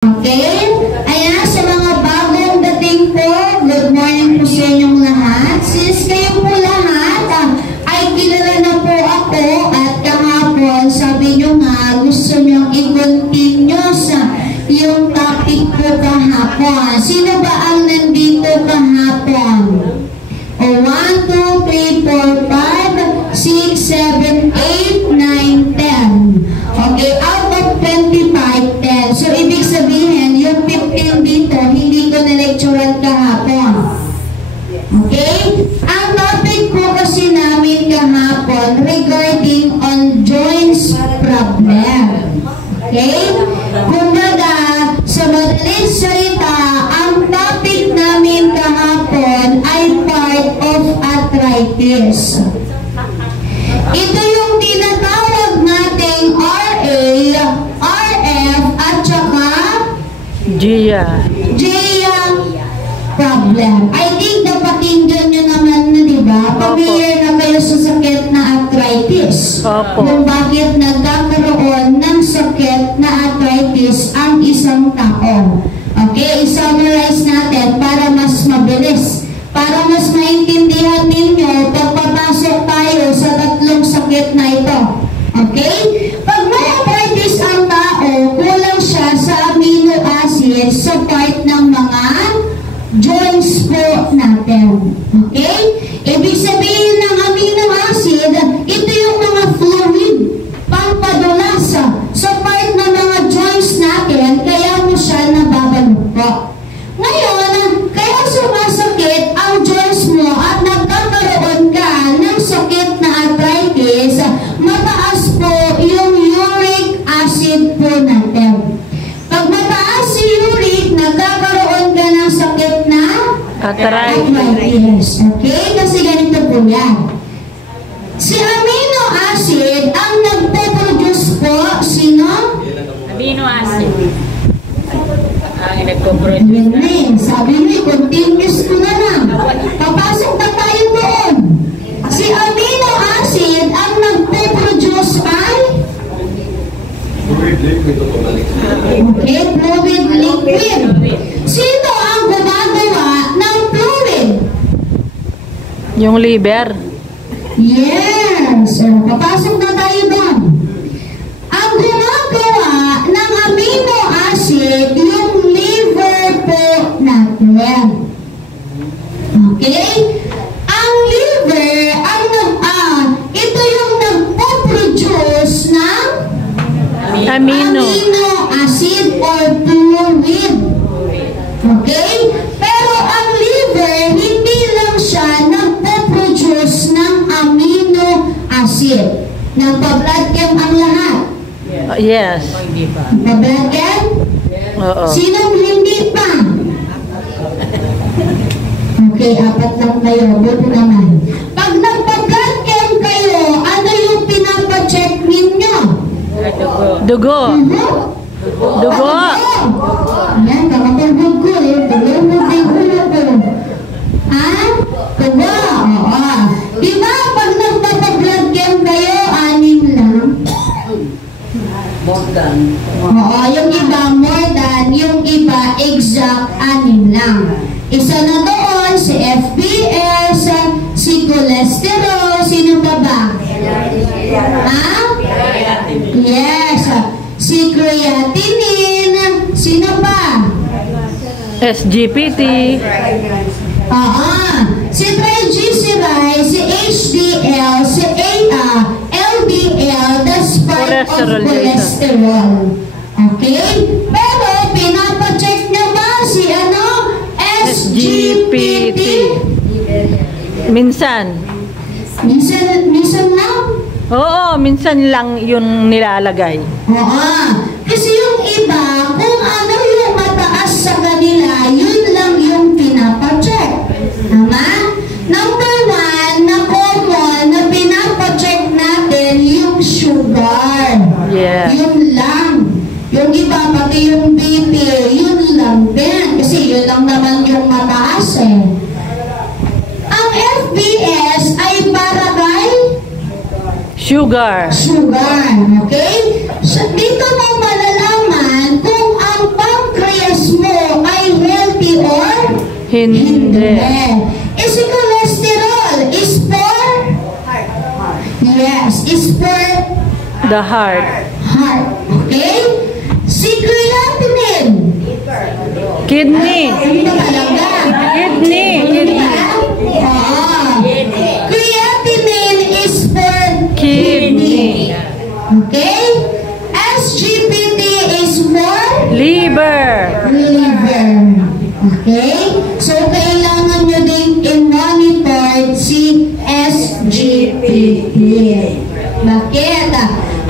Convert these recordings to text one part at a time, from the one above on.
Okay? Ayan, sa mga bagong dating po, good morning po sa inyong lahat. Since kayo po lahat ay kilala na po ako at kahapon, sabi nyo nga, gusto nyo i-continue sa yung topic po kahapon. Sino ba ang nandito kahapon? O 1, 2, 3, 4, 5, 6, 7, 8, 9, 10. Okay, out of 25, 10. So, ibig sabihin, yung 15 dito, hindi ko na-lecturean kahapon. Okay? Ang topic po kasi namin kahapon regarding on joints problem. Okay? Kumbaga, sa madaling salita, ang topic namin kahapon ay part of arthritis. Ito yung tinatawag nating RA, RF, at saka GIA problem. I think napakinggan nyo naman na, diba? Familiar na kayo sa sakit na arthritis. Opo. Kung bakit nagkakaroon ng sakit na arthritis ang isang tao. Okay, i-summarize natin para mas mabilis. Para mas maintindihan ninyo, pagpapasok tayo sa tatlong sakit na ito. Okay? Pag may arthritis ang tao, kulang siya sa amino acid sa part ng mga joints po natin. Okay? Ibig sabihin ng amino acid, ito yung mga fluid, pampadula sa part ng mga joints natin, kaya mo siya nababalukok. Ngayon, kaya sumasakit ang joints mo at nagkakaroon ka ng sakit na arthritis, mataas po yung uric acid po natin. Pag mataas si uric, nagkakaroon ka ng sakit na arthritis. Okay? Kasi ganito po yan. Si amino acid ang nagpo-produce po, sino? amino acid. Ang Yan na eh. Sabi mo, continuous ko na lang. Papasok na tayo doon. Si amino acid ang nagpo-produce ay? Okay, fluid liquid. Sino ang gumagawa ng fluid? Yung liver. Yes. Papasok na tayo doon. Ang gumagawa ng amino acid, yung liver po natin. Okay? Ang liver, ito yung nagpo-produce ng amino acid or fluid. Okay? Pero ang liver, hindi lang siya nagpo-produce ng amino acid. Nagpa-blood chem ang lahat. Yes. Nagpa-blood chem? Oo. Sinong hindi pa? Okay, 4 lang kayo. Buti naman. Pag nagpa-blood chem kayo, ano yung pinapacheck ninyo? Dugo. Dugo. Yan, nakapagod ko eh. Dugo mo din ulo ko. Ha? Dugo. Oo. Diba, pag nagpapa-blood chem kayo, 6 lang? More than. Oo, yung iba more than, yung iba exact 6 lang. Isa na doon, si FBS, si cholesterol, sino pa ba? Ha? Yes. Si creatinine, sino pa? SGPT. Oo. Si triglyceride, si HDL, si LDL, that's part of cholesterol. Okay? Pero, pinapacheck nyo ba si SGPT? Minsan. Minsan lang? Oo, minsan lang yung nilalagay. Oo. Kasi yung iba, kung ano yung mataas sa kanila, yun lang yung pinapacheck. Tama? Number 1, na common, na pinapacheck natin, yung sugar. Yeah. Yun lang. Yung iba, pati yung BP, yun lang din. Kasi yun lang naman yung mataas eh. Ang FBS ay para kay Sugar. sugar. Okay? So, dito mo malalaman kung ang Hindi. Is cholesterol is for? Yes, is for The heart. heart. Okay? Si creatinine. Kidney. Ano ba talaga? Kidney. Creatinine is for Kidney. okay? SGPT is for Liver. liver. Okay? So, kailangan nyo din i-monitor si SGPT. Bakit?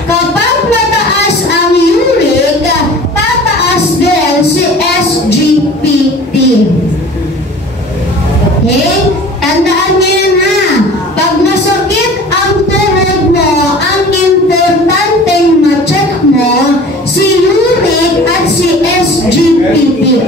Kapag mataas ang uric, tataas din si SGPT. Okay? Tandaan nyo yan ha. Pag masakit ang tuhod mo, ang importanteng ma-check mo si uric at si SGPT.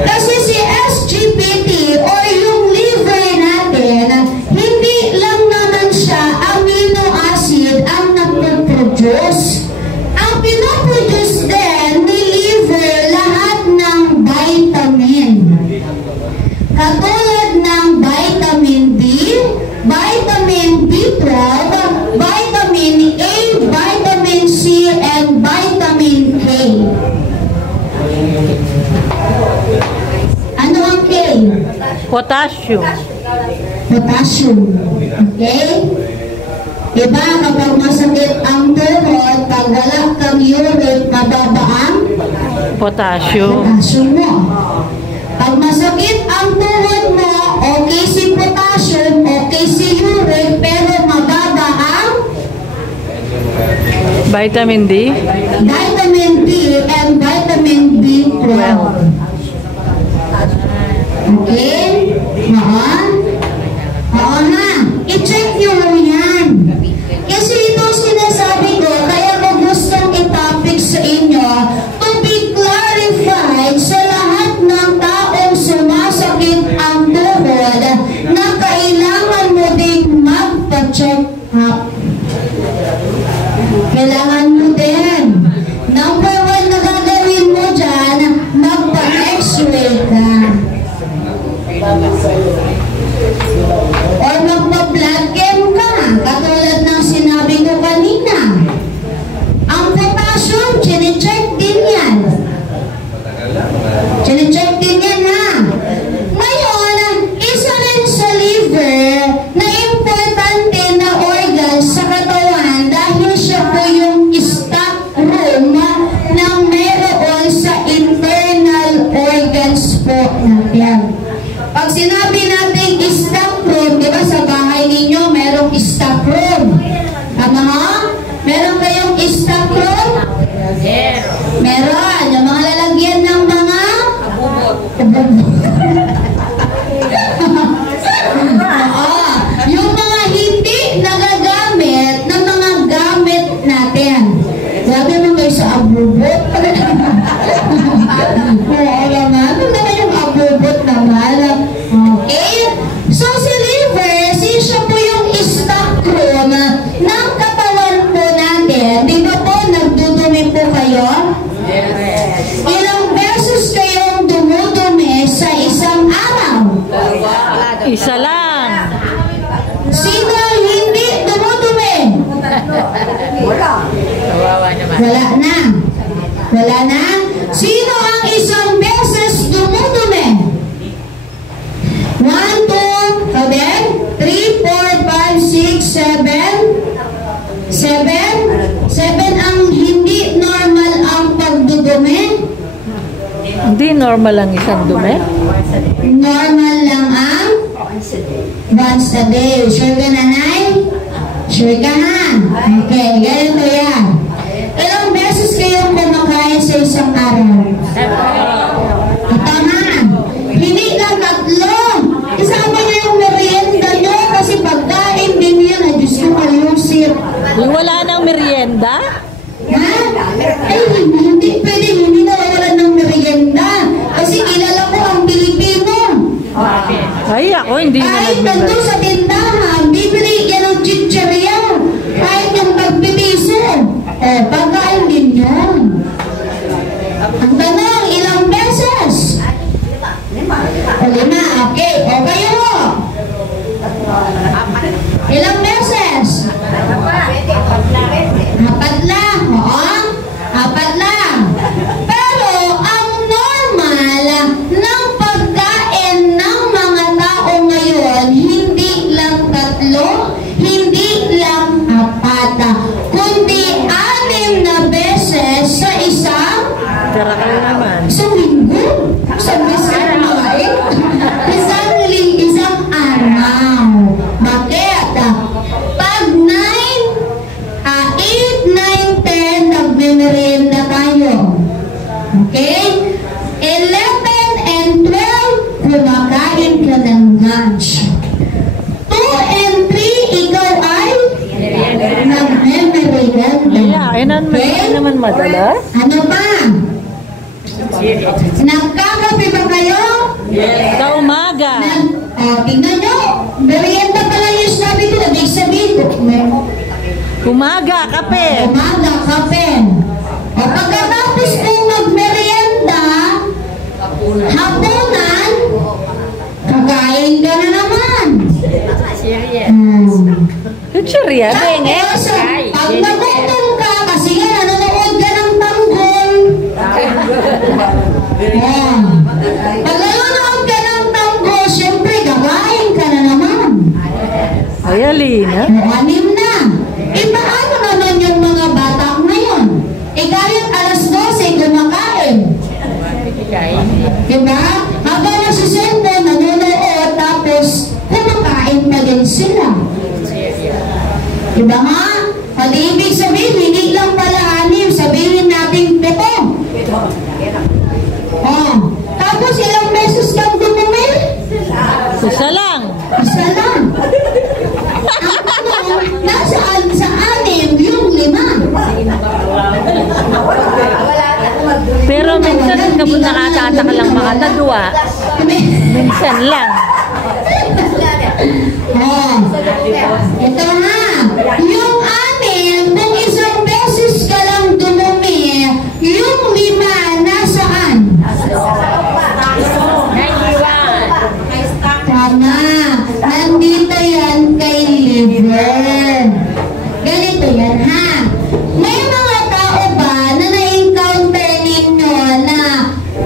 Kasi si SGPT o yung liver natin, hindi lang naman siya amino acid ang nagpo-produce. Ang pinoproduce din ni liver lahat ng vitamin. Katulad ng vitamin D, vitamin B12, vitamin A, vitamin C, and vitamin K. Ano ang K? Potassium. Potassium. Okay? Diba, kapag masakit ang tuhod, pag wala kang uric, mababa ang Potassium. potassium mo. Pag masakit ang tuhod mo, okay si potassium, okay si uric, pero mababa ang Vitamin D. vitamin D and vitamin B12. Okay? Oo? Oo na. I-check nyo yan. Kasi ito sinasabi ko, kaya ko gustong i-topic sa inyo to be clarified sa lahat ng taong sumasakit ang tuhod na kailangan mo ding magpa-check up. Kailangan mo din. Number 1 na gagawin mo dyan, magpa-x-ray ka. Or magpa-blood chem ka. Katulad ng sinabi ko kanina. Ang potassium, chine-check din yan. Chine-check din yan ha. Ngayon, isa rin sa liver na importante na organ sa katawan dahil siya po yung stock room ng meron sa internal organs po natin. Pag sinabi natin stock room, di ba sa bahay ninyo merong stock room? Tama ha? Meron kayong stock room? Meron. Yung mga lalagyan ng mga oo. Yung mga hindi nagagamit ng mga gamit natin. Grabe naman kayo sa abubot. Oo naman. Ano naman yung abubot naman? Okay? So si liver, siya po yung stock room ng katawan po natin. Di ba po nagdudumi po kayo? Ilang beses kayong dumudumi sa isang araw? Isa lang. Sino hindi dumudumi? Wala. Wala na. Wala na? Sino ang isang beses dumudumi? 1, 2, then 3, 4, 5, 6, 7. 7 ang hindi normal ang pagdudumi. Hindi normal ang isang dumi. Normal lang ang once a day. Sure ka, nanay? Sure ka, ha? Okay, ganito yan. Ilang beses kayong kumakain sa isang araw? Tama. Hindi lang 3. Isama niyo yung merienda nyo kasi pagkain din yan. Ay, Diyos ko, malusip. Wala nang merienda? Ha? Ay, hindi pwede. Hindi nawawalan ng merienda. Kasi kilala ko ang Pilipino. Ay, ako hindi na Kahit nagmimerienda. nandun sa tindahan, bibili yan ng chichirya. Kahit yung pagpipiso. Pagkain din yan. Ang tanong, ilang beses? Ilang beses? Apat lang. Oo. Apat lang. Pero ang normal ng pagkain ng mga tao ngayon, hindi lang 3, hindi lang 4, kundi 6 na beses sa isang Tara ka naman. isang linggo. Isang beses kumain. Isang araw. Bakit? Pag 8, 9, 10, nagme-merienda tayo. Okay? 11 and 12, kumakain ka ng lunch. 2 and 3, ikaw ay nagme-merienda. Ay naman madalas. Ano pa? Nagkakape ba kayo? Yes. Sa umaga. Tingnan nyo, merienda pala yung sabi ko, ibig sabihin ko, Umaga, kape. umaga, kape. O pagkatapos kong magmerienda, hapunan, kakain ka na naman. Chichirya, benge. Tapos, pag nagutom ka, kasi nga nanonood ka ng tanggol. Pag nanonood ka ng tanggol, syempre, kakain ka na naman. Ay, Alina. 6 na. Paano naman yung mga bata ngayon? Kahit alas 12, kumakain. Diba? Habang nagsiselfon, nanonood, tapos kumakain pa din sila. Diba nga? Pag ibig sabihin, hindi lang pala 6, sabihin natin 7. Tapos ilang beses kang dumumi? Isa lang. Isa lang. Ang tanong, nasaan sa 6 yung 5? Pero minsan kapag nakatata ka lang makatadwa, minsan lang. Ito na. Yung 6, kung isang beses ka lang dumumi, yung 5 nasaan? Tama. Nandito yan kay liver. Ganito yan, ha? May mga tao ba na na-encounter ninyo na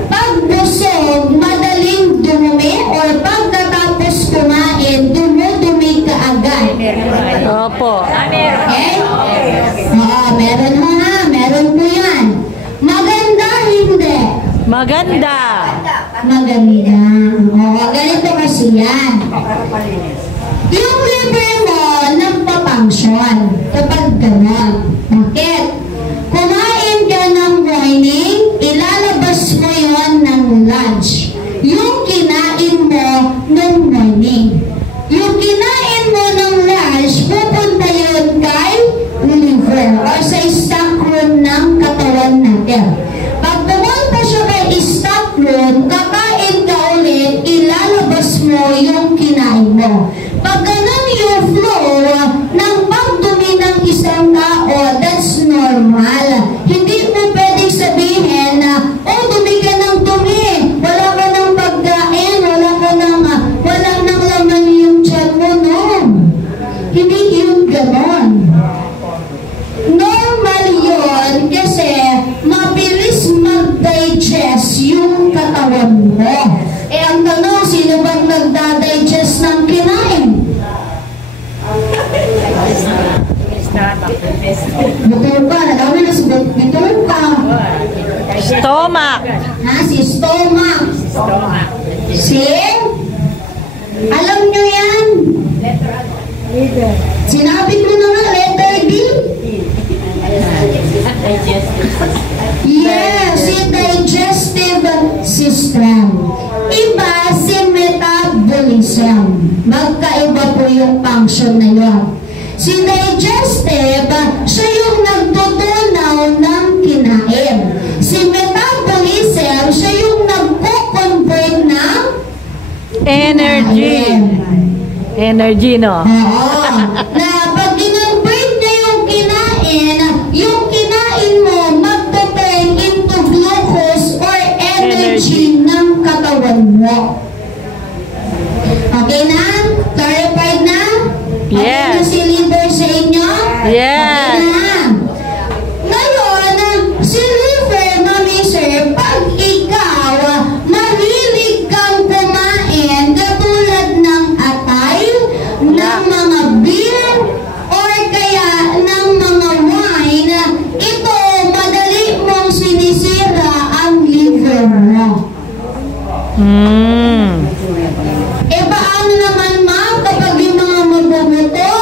pag busog, madaling dumumi or pagkatapos kumain, dumudumi ka agad? Opo. Okay? Oo, meron ho ha. Meron po yan. Maganda, hindi. Maganda. Maganda. Oo, ganito kasi yan. Yung liver mo nagpa-function kapag gano'n. Bakit? Kumain ka ng morning, ilalabas mo yon ng lunch. Yung kinain mo ng morning. Yung kinain mo ng lunch, pupunta yun kay liver or sa stock room ng katawan natin. Pag pumunta siya kay stock room, kakain ka ulit, ilalabas mo yung kinain mo. Pag ganun yung flow ng pagdumi ng isang tao, that's normal. Hindi mo pwedeng sabihin na, dumi ka ng dumi, wala ka ng pagkain, walang nang laman yung tiyan mo, no. Hindi yun ganon. Normal yun kasi mabilis mag-digest yung katawan mo. Ang tanong, sino bang nagda-digest ng kinain? Butor ka, nadami na si butor ka. Stomach. Si stomach. Alam nyo yan? Sinabi ko na nga, letter D. Yes, si digestive system. Iba si metabolism. Magkaiba po yung function na yun. Si digestive, siya yung nagtutunaw ng kinain. Si metabolism, siya yung nagko-convert ng Energy. Energy, no? Oo. Na pag kinonvert niya yung kinain mo, magte-turn into glucose or energy ng katawan mo. Okay na? Clarified na? Okay Yes. na Hmm. Eh, paano naman, ma'am, kapag yung mga mabubuto?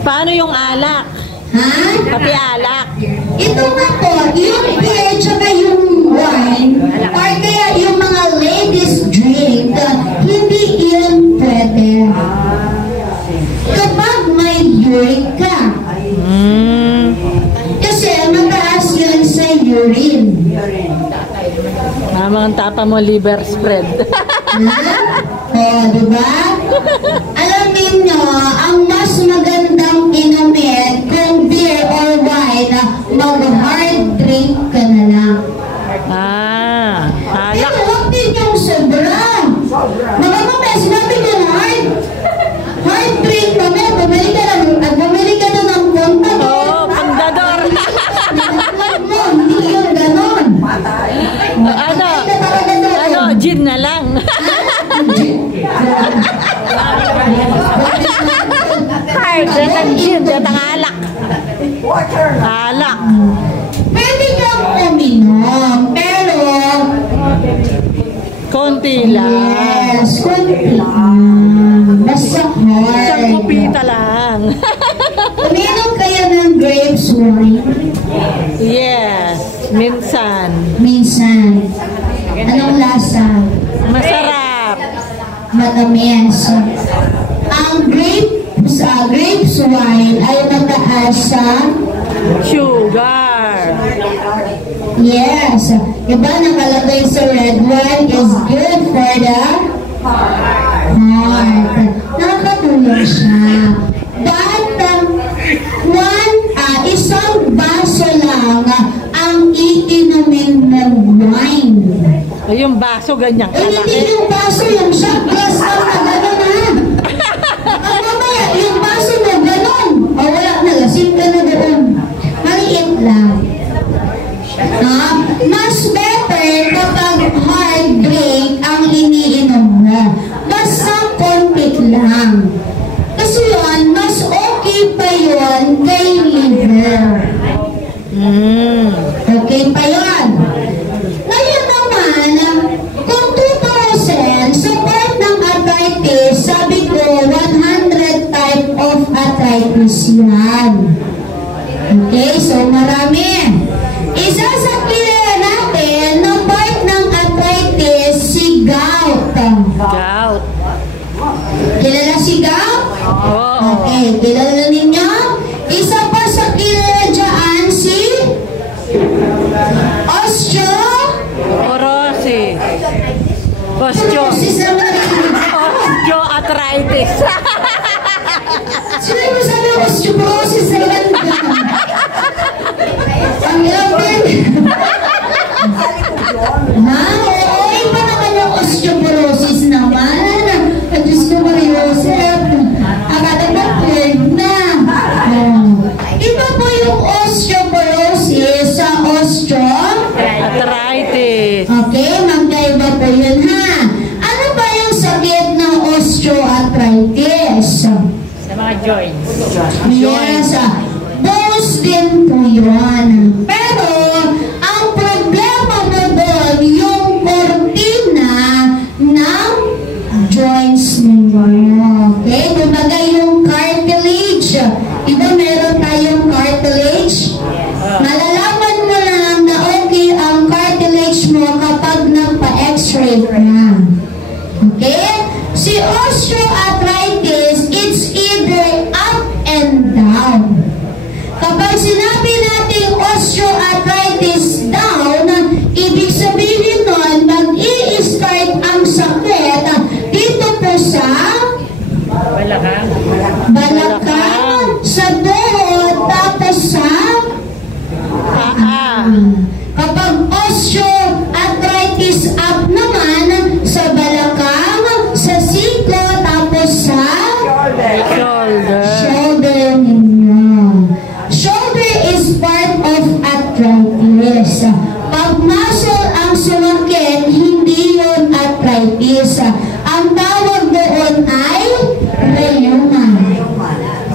Paano yung alak? Ha? Pati alak. Ito nga po, yung beer tsaka yung wine, or kaya yung mga ladies drink, hindi yun pwede. Kapag may uric ka, Hmm. kasi mataas yun sa urine. Mamang tapa mo liver spread. Diba? Alam ninyo, ang mas magandang inumin kung beer or wine, mag-hard drink ka na lang. Alak. Pero huwag din yung sobra. Mga mamaya, sinabi ko na hard drink kami. Bumili ka na ng punta. Oo, pandador. Huwag mo, hindi yung ganon. Gin na lang. Hard, datang gin, datang alak. Alak. Pwede kang uminom, pero Konti lang. yes, kunti lang. Basta hard. Isang kupita lang. Uminom kayo ng grapes wine. Yes, minsan. Minsan. Anong lasa? Masarap. Matamis. Ang grapes wine ay mataas sa Sugar. yes. Diba nakalagay sa red wine is good for the heart. Nakakatulong siya. But isang baso lang ang iinumin ng wine. Ay, yung baso ganyan Eh, hindi kalaki. yung baso, yung shot glass lang na gano'n ha. Mamaya, yung baso na gano'n. O wala na, lasing ka na doon. Maliit lang. Mas better kapag hard drink ang iniinom mo. Basta konti lang. Kasi yun, mas okay pa yun kay liver. Okay pa yun. Ngayon naman, kung 2,000 sa part ng arthritis, sabi ko 100 type of arthritis yan. Okay, so marami. Isa sa kilala natin na part ng arthritis, si gout. Gout. Kilala si gout? Oo. Okay, kilala ninyo? Isa pa sa kilala dyan, si Osteoporosis. Osteoarthritis. Sino mo sabi osteoporosis na yan? Ang lapin. Oo, iba naman yung osteoporosis naman. Ang Diyos ko, Mariosep. Akala mo, plague na. Iba po yung osteoporosis sa Arthritis. Okay, magkaiba po yun ha. Ano ba yung sakit ng osteoarthritis? Sa mga joints. Yes, bones din po yun. Pero, ang problema mo doon, yung kortina ng joints ninyo. Okay? Kumbaga yung cartilage. Diba meron tayong cartilage? Malalaman mo lang na okay ang cartilage mo kapag nagpa-x-ray ka. Okay? Si osteoarthritis, it's either up and down. Kapag sinabi natin osteoarthritis down, ibig sabihin nun, mag-i-start ang sakit dito po sa balakang, sa buhok, tapos sa paa. Kapag osteoarthritis up naman, sa balakang, sa siko, tapos sa shoulder ninyo. Shoulder is part of arthritis. Pag muscle ang sumakit, hindi yun arthritis. Ang tawag doon ay rheuma.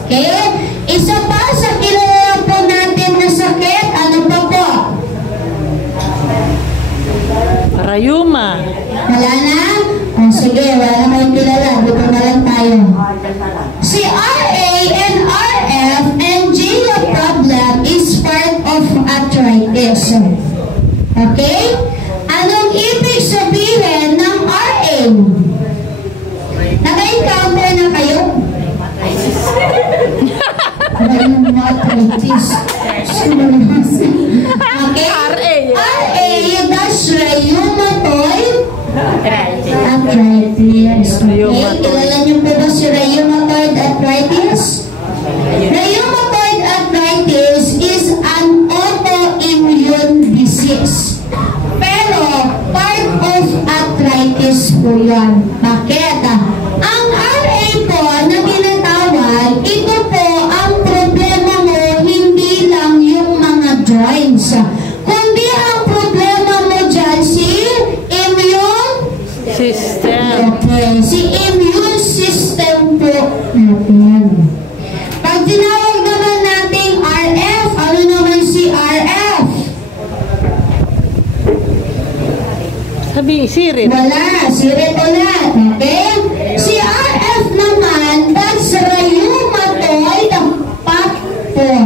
Okay? Isa pa sa kilala po natin na sakit, ano pa po? Rayuma. Wala na? O sige, wala na kayong kilala. Dito na lang tayo. Si RA and RF and Gia problem is part of arthritis. Okay? Anong ibig sabihin ng RA? Naka-encounter na kayo? Arthritis. Okay? RA, that's rheumatoid arthritis. Okay? Kilala niyo po ba si rheumatoid arthritis? Rheumatoid arthritis is an autoimmune disease. Pero, part of arthritis po yan. Bakit? Ang RA po na tinatawag, ito po ang problema mo, hindi lang yung mga joints. Kundi ang problema mo dyan, si immune System. okay. Si immune system po natin. Pag tinawag naman natin RF, ano naman si RF? Sabi, sirit. Wala, sirit ulit. Okay? Si RF naman, that's rheumatoid factor.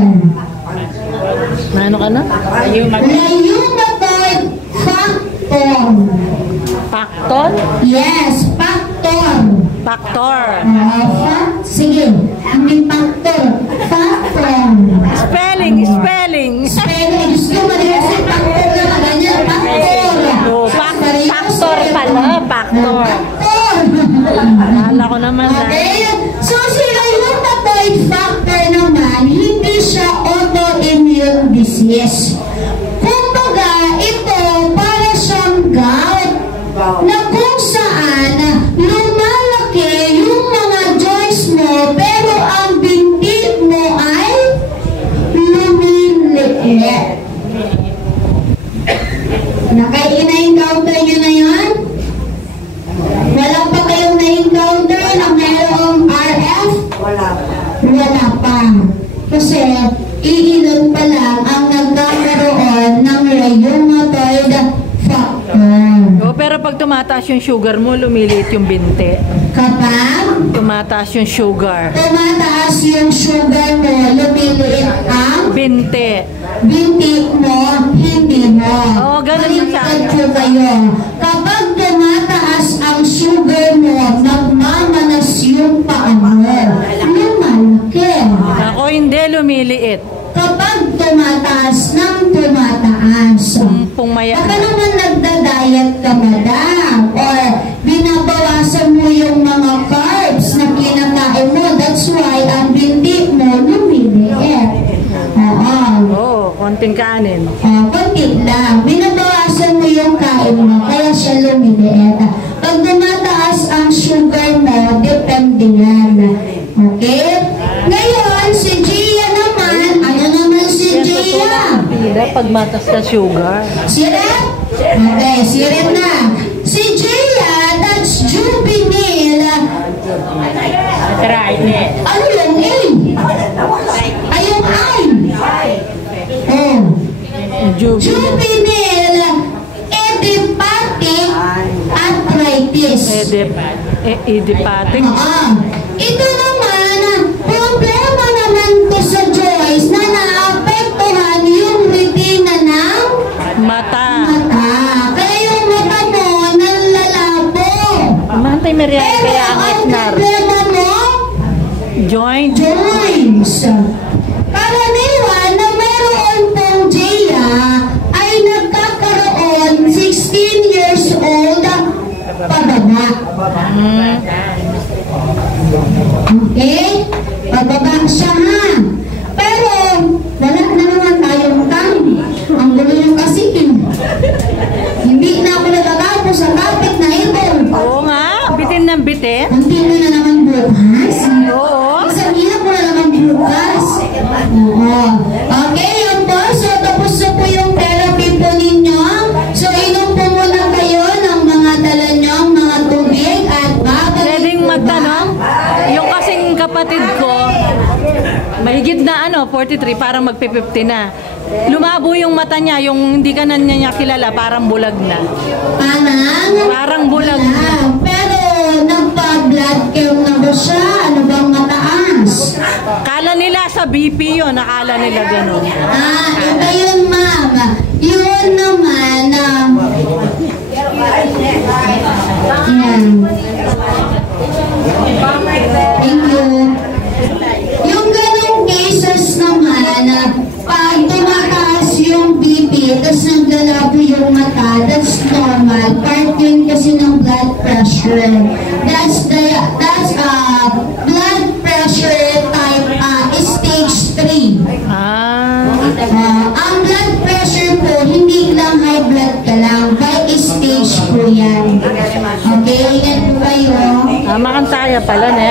Ano ka na? Rheumatoid factor. Factor? Yes, factor. Factor. Sige, aming factor. Factor. Spelling. Pero gusto mo rin si factor na ganyan, factor. Oh, factor pala. Factor. Factor. Akala ko naman na. Okay? So, si rheumatoid factor naman, hindi siya autoimmune disease. Kumbaga, ito para siyang gout na kung saan lumalaki yung mga joints mo pero ang binti mo ay lumiliit. Na-encounter nyo na yun? Wala pa kayong na-encounter na mayroong RF? Wala pa. Kasi iilan pa lang ang nagkakaroon ng rheumatoid factor. Oh, pero pag tumataas yung sugar mo, lumiliit yung binti. Kapag Tumataas yung sugar. tumataas yung sugar mo, lumiliit ang Binti. binti mo, hindi mo. Oo, ganun yung sa akin. Baliktad po kayo. Kapag tumataas ang sugar mo, nagmamanas yung paa mo. Lumalaki. Ako hindi, lumiliit. Kapag tumataas ng tumataas. Pumaya. Baka naman nagda-diet ka, madam. Or binabawasan mo yung mga carbs na kinakain mo. That's why ang binti mo lumiliit. Oo. Oo, konting kanin. Konti lang. Binabawasan mo yung kain mo, kaya siya lumiliit. Pag tumataas ang sugar mo, depende yan. Okay? Ngayon, si Gia naman, ano naman si Gia? Pila pag matas na sugar. Siret? Okay, siret na. Si Gia, that's juvenile. Ano yung A? Ay, yung I. Oh. Juvenile idiopathic arthritis. Idiopathic. Ito naman, problema naman to sa joints na naapektuhan yung retina ng Mata. mata. Kaya yung mata mo nanlalabo. Mantay Maria, Pero kaya ang ang etnar. problema mo, Joint. joints. Karaniwan na mayroon pong Gia ay nagkakaroon 16 years old pababa. Okay? Pababa siya ha. Pero wala na naman tayong time. Ang gulo yung kasi hindi na ako natatapos sa topic na ito. Oo nga, bitin ng bitin. Hindi mo na naman bukas. Oo. Isang hirap mo na naman bukas. Oo. Okay, yun po. So, tapos na po yung therapy po ninyo. So, inom po muna kayo ng mga dala nyo, mga tubig at babalik Pwedeng po ba? magtanong, yung kasing kapatid ko, mahigit na 43, parang magpi-50 na. lumabo yung mata niya, yung hindi ka na niya kilala, parang bulag na. Parang bulag na. Pero nagpa-blood chem na ba siya? Ano bang mataas? Kala nila sa BP yun, nakala nila gano'n. Iba yun, ma'am. Yun naman, yan. Thank you. Yung ganong cases naman, pag tumataas yung BP, tapos naglalabo yung mata, that's normal. Part yun kasi ng blood pressure. That's blood pressure type stage 3. Ang blood pressure po, hindi lang high blood ka lang, by stage po yan. Okay, yan po kayo. Makantaya pala, ne?